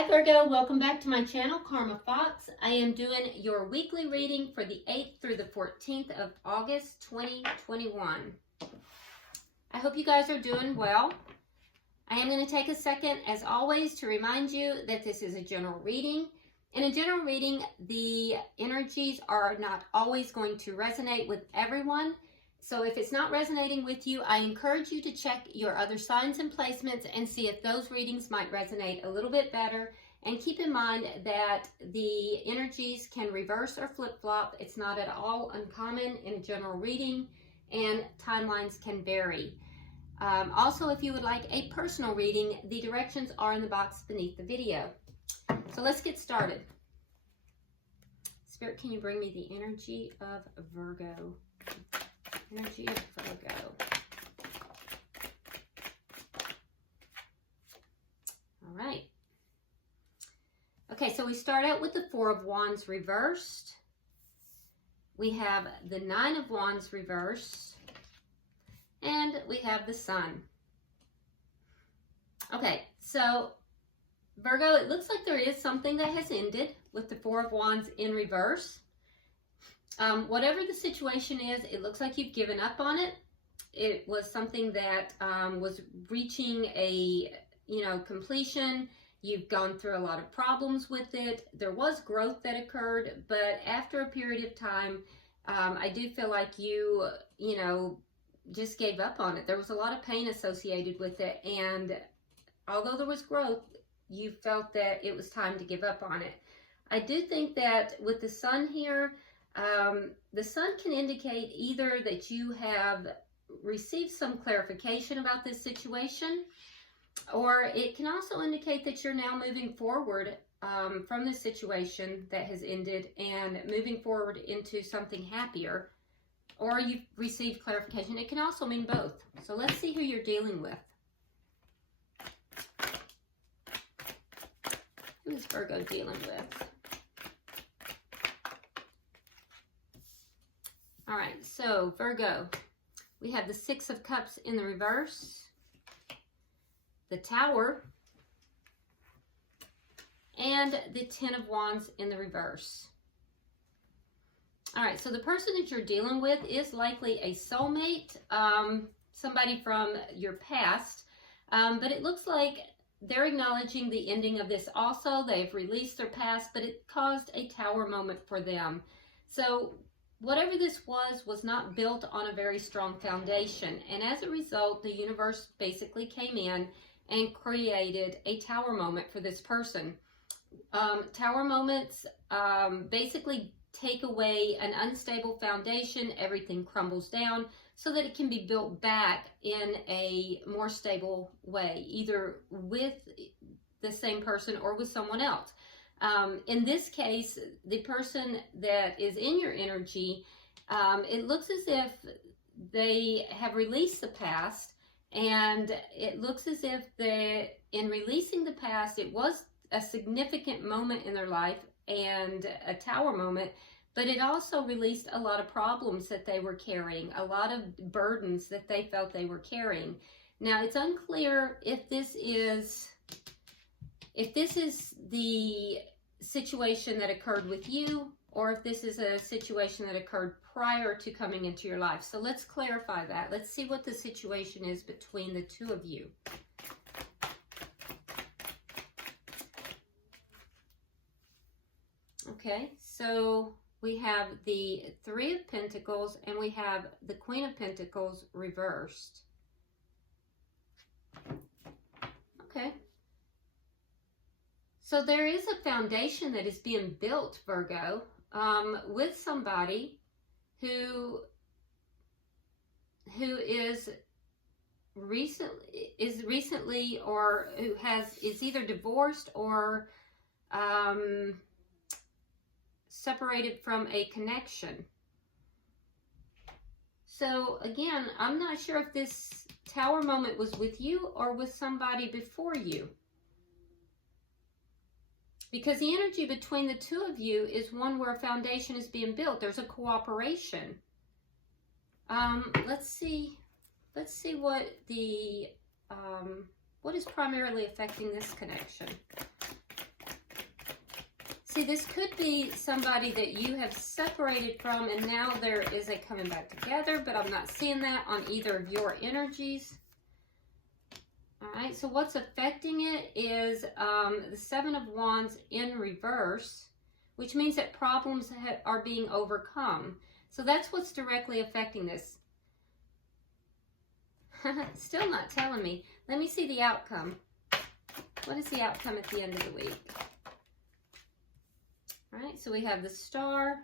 Hi Virgo, welcome back to my channel, Karma Fox. I am doing your weekly reading for the 8th through the 14th of August 2021. I hope you guys are doing well. I am going to take a second, as always, to remind you that this is a general reading. In a general reading, the energies are not always going to resonate with everyone. So if it's not resonating with you, I encourage you to check your other signs and placements and see if those readings might resonate a little bit better. And keep in mind that the energies can reverse or flip-flop. It's not at all uncommon in a general reading, and timelines can vary. Also, if you would like a personal reading, the directions are in the box beneath the video. So let's get started. Spirit, can you bring me the energy of Virgo? Energy of Virgo. All right. Okay, so we start out with the Four of Wands reversed. We have the Nine of Wands reversed. And we have the Sun. Okay, so Virgo, it looks like there is something that has ended with the Four of Wands in reverse. Whatever the situation is, it looks like you've given up on it. It was something that was reaching a, completion. You've gone through a lot of problems with it. There was growth that occurred, but after a period of time, I do feel like you, just gave up on it. There was a lot of pain associated with it, and although there was growth, you felt that it was time to give up on it. I do think that with the Sun here, the Sun can indicate either that you have received some clarification about this situation, or it can also indicate that you're now moving forward from this situation that has ended and moving forward into something happier, or you've received clarification. It can also mean both. So let's see who you're dealing with. Who is Virgo dealing with? All right, so Virgo, we have the Six of Cups in the reverse, the Tower, and the Ten of Wands in the reverse. All right, so the person that you're dealing with is likely a soulmate, somebody from your past, but it looks like they're acknowledging the ending of this also. They've released their past, but it caused a Tower moment for them. So whatever this was not built on a very strong foundation. And as a result, the universe basically came in and created a Tower moment for this person. Tower moments basically take away an unstable foundation. Everything crumbles down so that it can be built back in a more stable way, either with the same person or with someone else. In this case, the person that is in your energy, it looks as if they have released the past, and it looks as if in releasing the past, it was a significant moment in their life and a Tower moment, but it also released a lot of problems that they were carrying, a lot of burdens that they felt they were carrying. Now, it's unclear if this is the situation that occurred with you, or if this is a situation that occurred prior to coming into your life. So let's clarify that. Let's see what the situation is between the two of you. Okay, so we have the Three of Pentacles and we have the Queen of Pentacles reversed. Okay. So there is a foundation that is being built, Virgo, with somebody who is recently or who is either divorced or separated from a connection. So again, I'm not sure if this Tower moment was with you or with somebody before you, because the energy between the two of you is one where a foundation is being built. There's a cooperation. Let's see what the what is primarily affecting this connection. See, this could be somebody that you have separated from and now there is a coming back together, but I'm not seeing that on either of your energies. All right, so what's affecting it is the Seven of Wands in reverse, which means that problems are being overcome. So that's what's directly affecting this. Still not telling me. Let me see the outcome. What is the outcome at the end of the week? All right, so we have the Star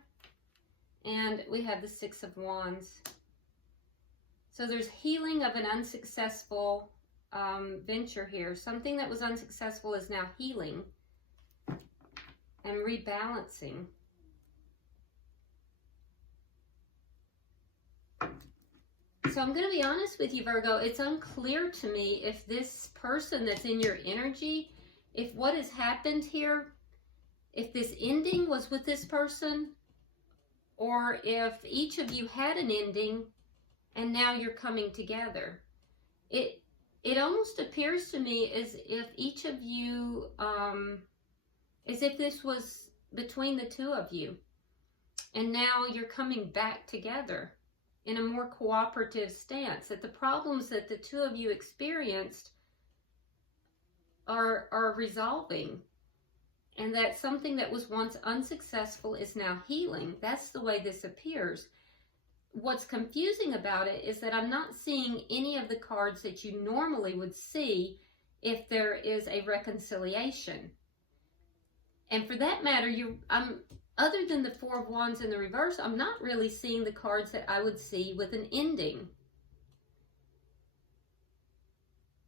and we have the Six of Wands. So there's healing of an unsuccessful venture here. Something that was unsuccessful is now healing and rebalancing. So I'm going to be honest with you, Virgo. It's unclear to me if this person that's in your energy, if what has happened here, if this ending was with this person, or if each of you had an ending and now you're coming together. It almost appears to me as if each of you, as if this was between the two of you, and now you're coming back together in a more cooperative stance, that the problems that the two of you experienced are resolving, and that something that was once unsuccessful is now healing. That's the way this appears. What's confusing about it is that I'm not seeing any of the cards that you normally would see if there is a reconciliation. And for that matter, other than the Four of Wands in the reverse, I'm not really seeing the cards that I would see with an ending.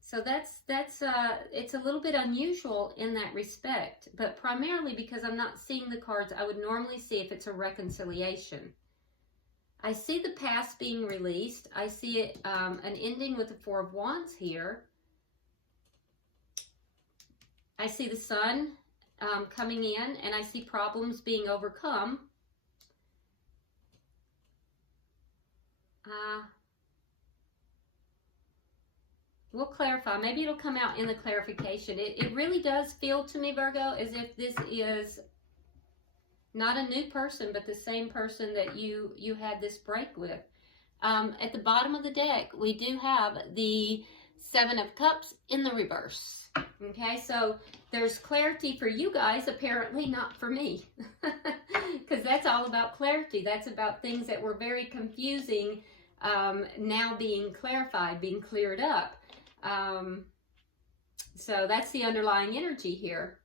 So it's a little bit unusual in that respect, but primarily because I'm not seeing the cards I would normally see if it's a reconciliation. I see the past being released. I see it, an ending with the Four of Wands here. I see the Sun coming in, and I see problems being overcome. We'll clarify. Maybe it'll come out in the clarification. It really does feel to me, Virgo, as if this is not a new person, but the same person that you had this break with. At the bottom of the deck, we do have the Seven of Cups in the reverse. Okay, so there's clarity for you guys, apparently not for me. Because that's all about clarity. That's about things that were very confusing now being clarified, being cleared up. So that's the underlying energy here.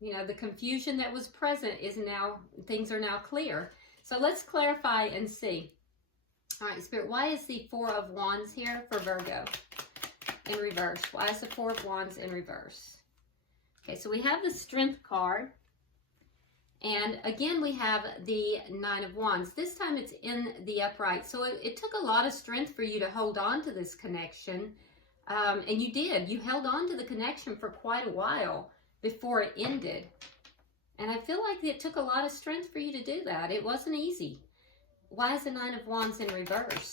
You know, the confusion that was present is now, things are now clear. So let's clarify and see. All right, Spirit, why is the Four of Wands here for Virgo in reverse? Why is the Four of Wands in reverse? Okay, so we have the Strength card. And again, we have the Nine of Wands. This time it's in the upright. So it took a lot of strength for you to hold on to this connection. And you did. You held on to the connection for quite a while before it ended. And I feel like it took a lot of strength for you to do that. It wasn't easy. Why is the Nine of Wands in reverse?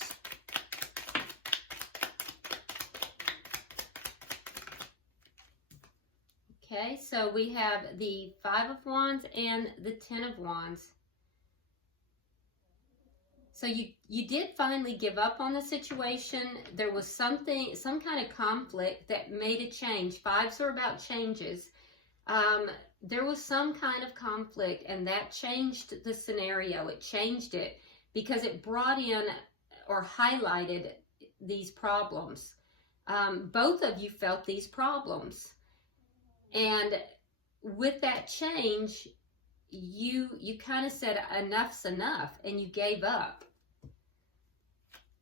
Okay, so we have the Five of Wands and the Ten of Wands. So you did finally give up on the situation. There was some kind of conflict that made a change. Fives are about changes. There was some kind of conflict, and that changed the scenario. It changed it because it brought in or highlighted these problems. Both of you felt these problems. And with that change, you kind of said enough's enough, and you gave up.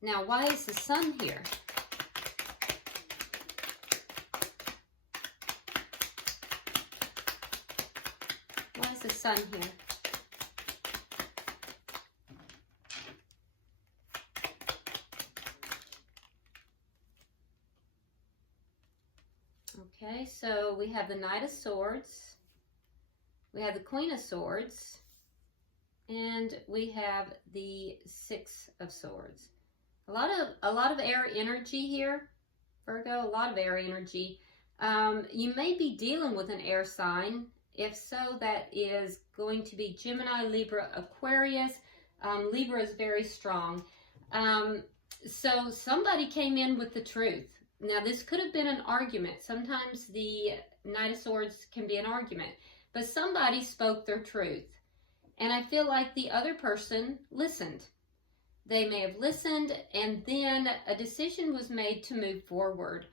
Now, why is the Sun here? Why is the Sun here? Okay, so we have the Knight of Swords, we have the Queen of Swords, and we have the Six of Swords. A lot of air energy here, Virgo, a lot of air energy. You may be dealing with an air sign, If so, that is going to be Gemini, Libra, Aquarius. Libra is very strong. So somebody came in with the truth. Now, this could have been an argument. Sometimes the Knight of Swords can be an argument. But somebody spoke their truth. And I feel like the other person listened. They may have listened, and then a decision was made to move forward.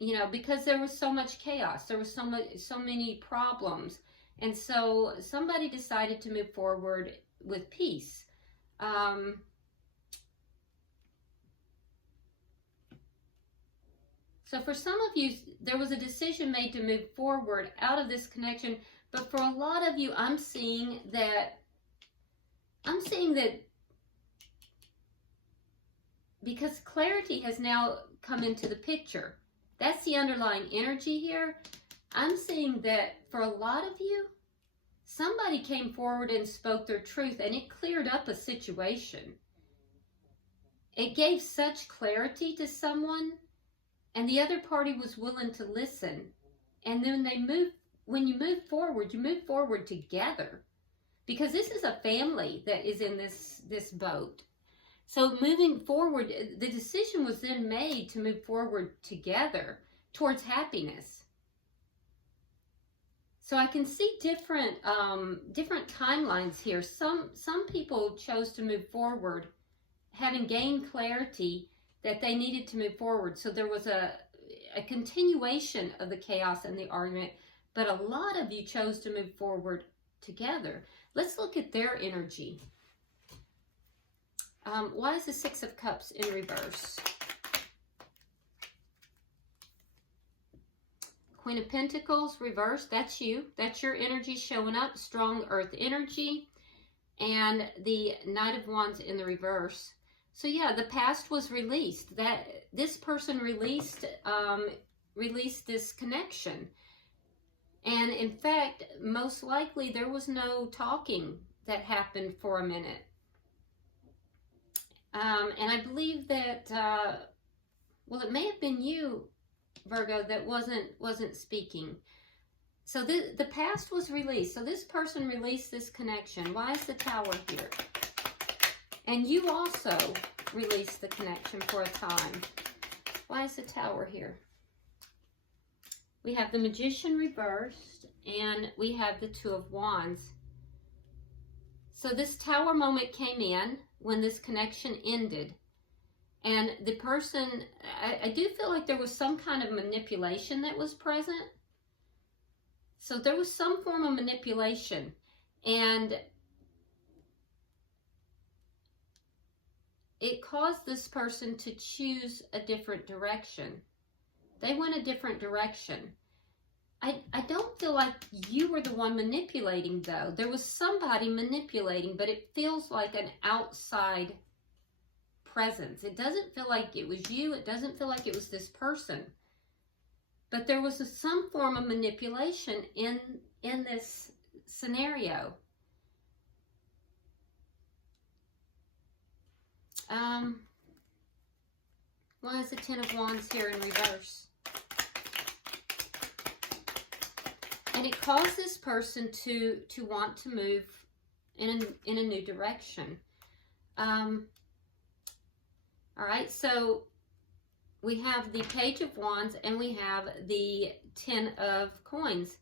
You know, because there was so much chaos. There was so many problems. And so somebody decided to move forward with peace. So for some of you, there was a decision made to move forward out of this connection. But for a lot of you, I'm seeing that because clarity has now come into the picture. That's the underlying energy here. I'm seeing that for a lot of you, somebody came forward and spoke their truth, and it cleared up a situation. It gave such clarity to someone, and the other party was willing to listen. And then when you move forward together. Because this is a family that is in this boat. So moving forward, the decision was then made to move forward together towards happiness. So I can see different timelines here. Some people chose to move forward, having gained clarity that they needed to move forward. So there was a continuation of the chaos and the argument, but a lot of you chose to move forward together. Let's look at their energy. Why is the Six of Cups in reverse? Queen of Pentacles, reverse. That's you. That's your energy showing up. Strong earth energy. And the Knight of Wands in the reverse. So yeah, the past was released. That this person released this connection. And in fact, most likely there was no talking that happened for a minute. And I believe that, well, it may have been you, Virgo, that wasn't speaking. So the past was released. So this person released this connection. Why is the Tower here? And you also released the connection for a time. Why is the Tower here? We have the Magician reversed, and we have the Two of Wands. So this Tower moment came in when this connection ended. And the person, I do feel like there was some kind of manipulation that was present. So there was some form of manipulation. And it caused this person to choose a different direction. They went a different direction. I don't feel like you were the one manipulating, though. There was somebody manipulating, but it feels like an outside presence. It doesn't feel like it was you. It doesn't feel like it was this person. But there was some form of manipulation in this scenario. Why is the Ten of Wands here in reverse? And it caused this person to want to move in a new direction. All right, so we have the Page of Wands and we have the Ten of Coins.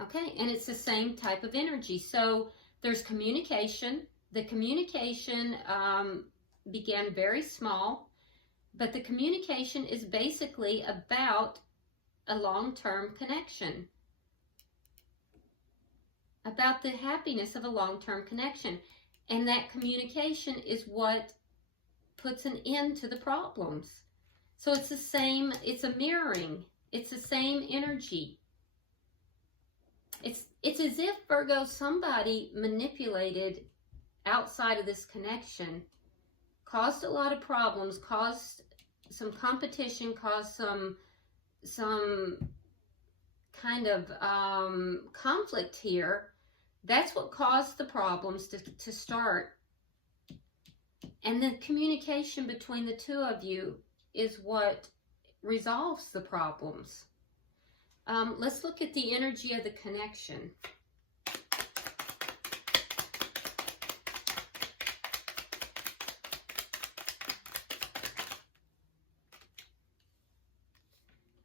Okay, and it's the same type of energy. So there's communication. The communication began very small, but the communication is basically about a long-term connection, about the happiness of a long-term connection. And that communication is what puts an end to the problems. So it's the same, it's a mirroring, it's the same energy. It's as if, Virgo, somebody manipulated outside of this connection, caused a lot of problems, caused some competition, caused some kind of conflict here. That's what caused the problems to start. And the communication between the two of you is what resolves the problems. Let's look at the energy of the connection.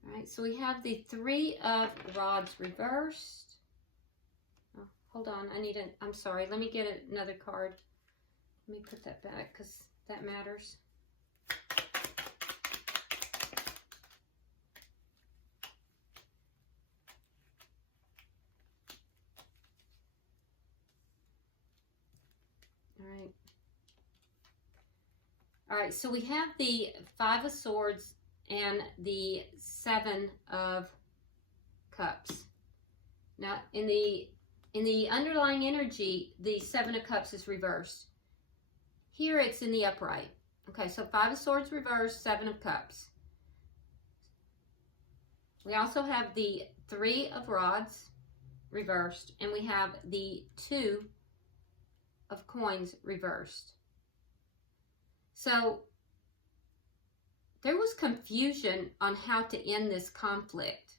All right, so we have the Three of Rods reversed. Oh, hold on, I'm sorry, let me get another card. Let me put that back because that matters. All right, so we have the Five of Swords and the Seven of Cups. Now, in the underlying energy, the Seven of Cups is reversed. Here it's in the upright. Okay, so Five of Swords reversed, Seven of Cups. We also have the Three of Rods reversed, and we have the Two of Coins reversed. So there was confusion on how to end this conflict.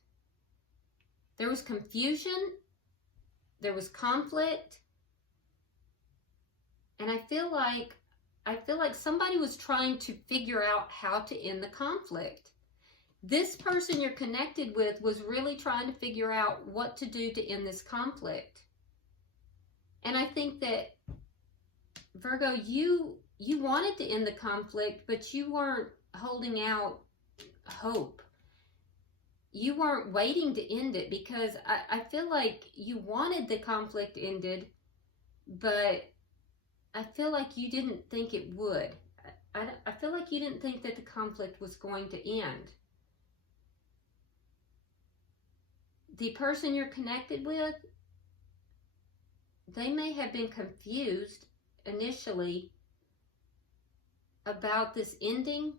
There was confusion, there was conflict, and I feel like somebody was trying to figure out how to end the conflict. This person you're connected with was really trying to figure out what to do to end this conflict. And I think that, Virgo, you wanted to end the conflict, but you weren't holding out hope. You weren't waiting to end it, because I feel like you wanted the conflict ended, but I feel like you didn't think it would. I feel like you didn't think that the conflict was going to end. The person you're connected with, they may have been confused initially about this ending.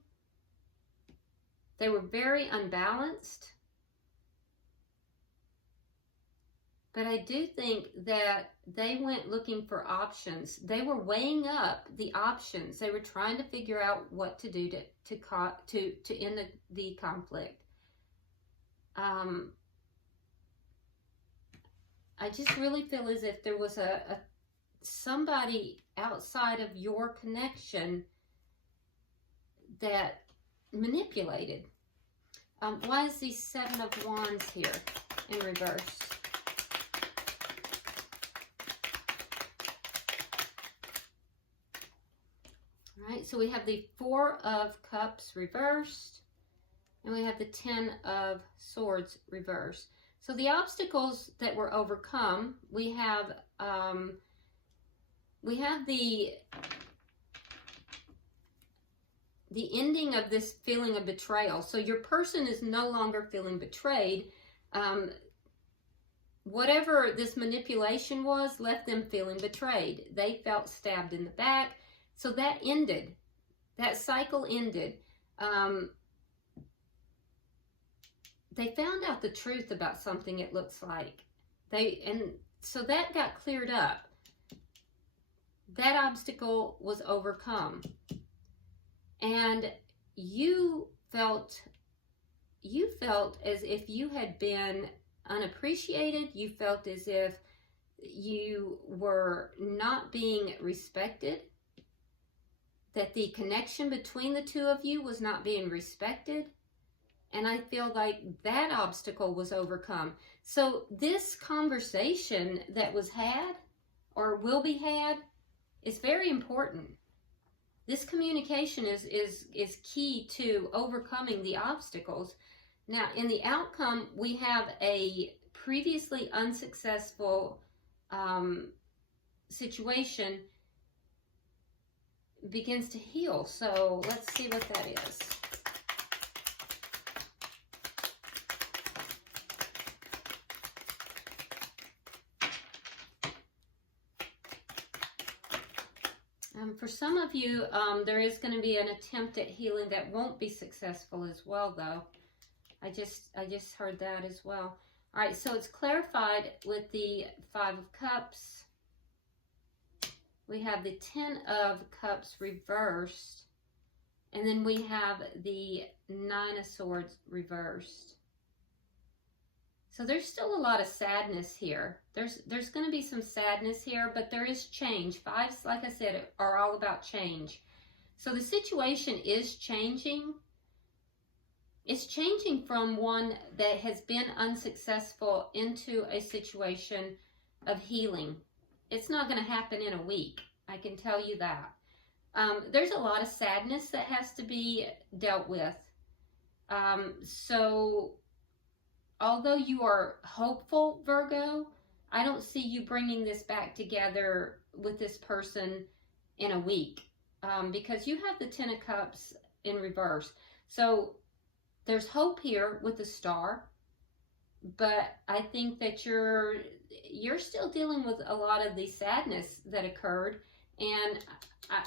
They were very unbalanced. But I do think that they went looking for options. They were weighing up the options. They were trying to figure out what to do to end the conflict. I just really feel as if there was somebody outside of your connection that manipulated. Why is the Seven of Wands here in reverse? All right, so we have the Four of Cups reversed, and we have the Ten of Swords reversed. So the obstacles that were overcome, we have the ending of this feeling of betrayal. So your person is no longer feeling betrayed. Whatever this manipulation was left them feeling betrayed. They felt stabbed in the back. So that ended. That cycle ended. They found out the truth about something, it looks like. And so that got cleared up. That obstacle was overcome. And you felt as if you had been unappreciated. You felt as if you were not being respected, that the connection between the two of you was not being respected. And I feel like that obstacle was overcome. So this conversation that was had or will be had is very important. This communication is key to overcoming the obstacles. Now, in the outcome, we have a previously unsuccessful situation begins to heal. So let's see what that is. For some of you, there is going to be an attempt at healing that won't be successful as well, though. I just heard that as well. All right, so it's clarified with the Five of Cups. We have the Ten of Cups reversed. And then we have the Nine of Swords reversed. So there's still a lot of sadness here. There's going to be some sadness here, but there is change. Fives, like I said, are all about change. So the situation is changing. It's changing from one that has been unsuccessful into a situation of healing. It's not going to happen in a week. I can tell you that. There's a lot of sadness that has to be dealt with. So although you are hopeful, Virgo, I don't see you bringing this back together with this person in a week, because you have the Ten of Cups in reverse. So there's hope here with the Star, but I think that you're still dealing with a lot of the sadness that occurred, and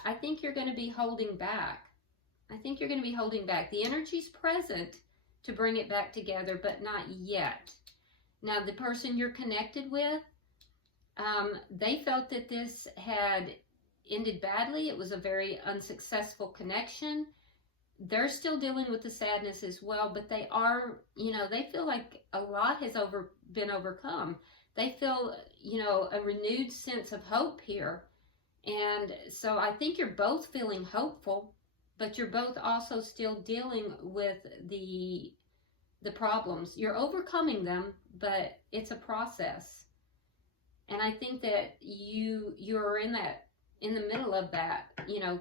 I think you're going to be holding back. I think you're going to be holding back. The energy's present to bring it back together, but not yet. Now, the person you're connected with, they felt that this had ended badly. It was a very unsuccessful connection. They're still dealing with the sadness as well, but they are, they feel like a lot has been overcome. They feel, a renewed sense of hope here. And so I think you're both feeling hopeful, but you're both also still dealing with the problems. You're overcoming them, but it's a process. And I think that you're in the middle of that,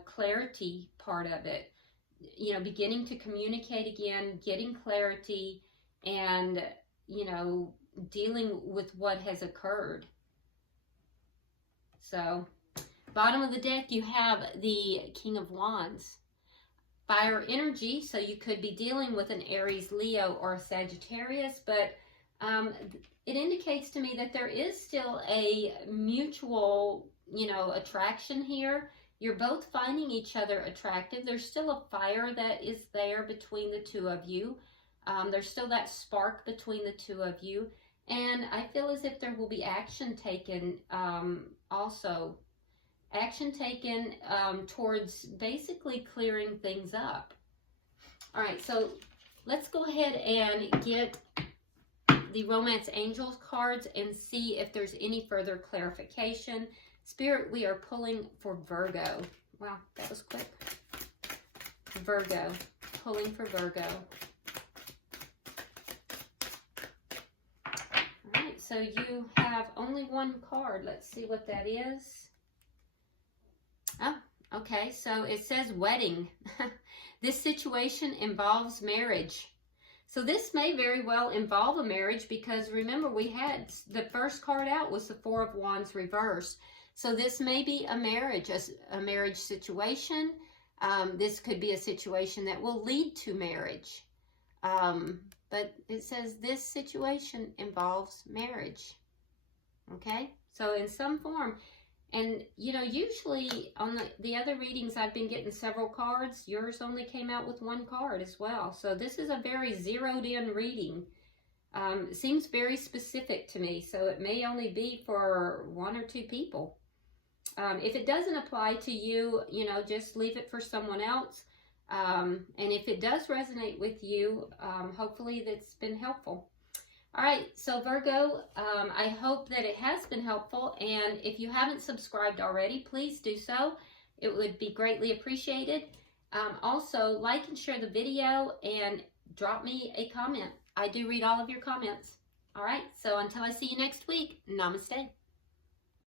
clarity part of it. Beginning to communicate again, getting clarity, and, dealing with what has occurred. So, bottom of the deck, you have the King of Wands. Fire energy, so you could be dealing with an Aries, Leo, or a Sagittarius, but it indicates to me that there is still a mutual, attraction here. You're both finding each other attractive. There's still a fire that is there between the two of you. There's still that spark between the two of you. And I feel as if there will be action taken also. Action taken towards basically clearing things up. All right, so let's go ahead and get the Romance Angels cards and see if there's any further clarification. Spirit, we are pulling for Virgo. Wow, that was quick. Virgo, pulling for Virgo. All right, so you have only one card. Let's see what that is. Oh, okay, so it says wedding. This situation involves marriage. So this may very well involve a marriage, because remember, we had the first card out was the Four of Wands reverse. So this may be a marriage situation. This could be a situation that will lead to marriage. But it says this situation involves marriage. Okay, so in some form. And, usually on the other readings, I've been getting several cards. Yours only came out with one card as well. So this is a very zeroed in reading. It seems very specific to me. So it may only be for one or two people. If it doesn't apply to you, just leave it for someone else. And if it does resonate with you, hopefully that's been helpful. All right, so Virgo, I hope that it has been helpful, and if you haven't subscribed already, please do so. It would be greatly appreciated. Also, like and share the video, and drop me a comment. I do read all of your comments. All right, so until I see you next week, namaste.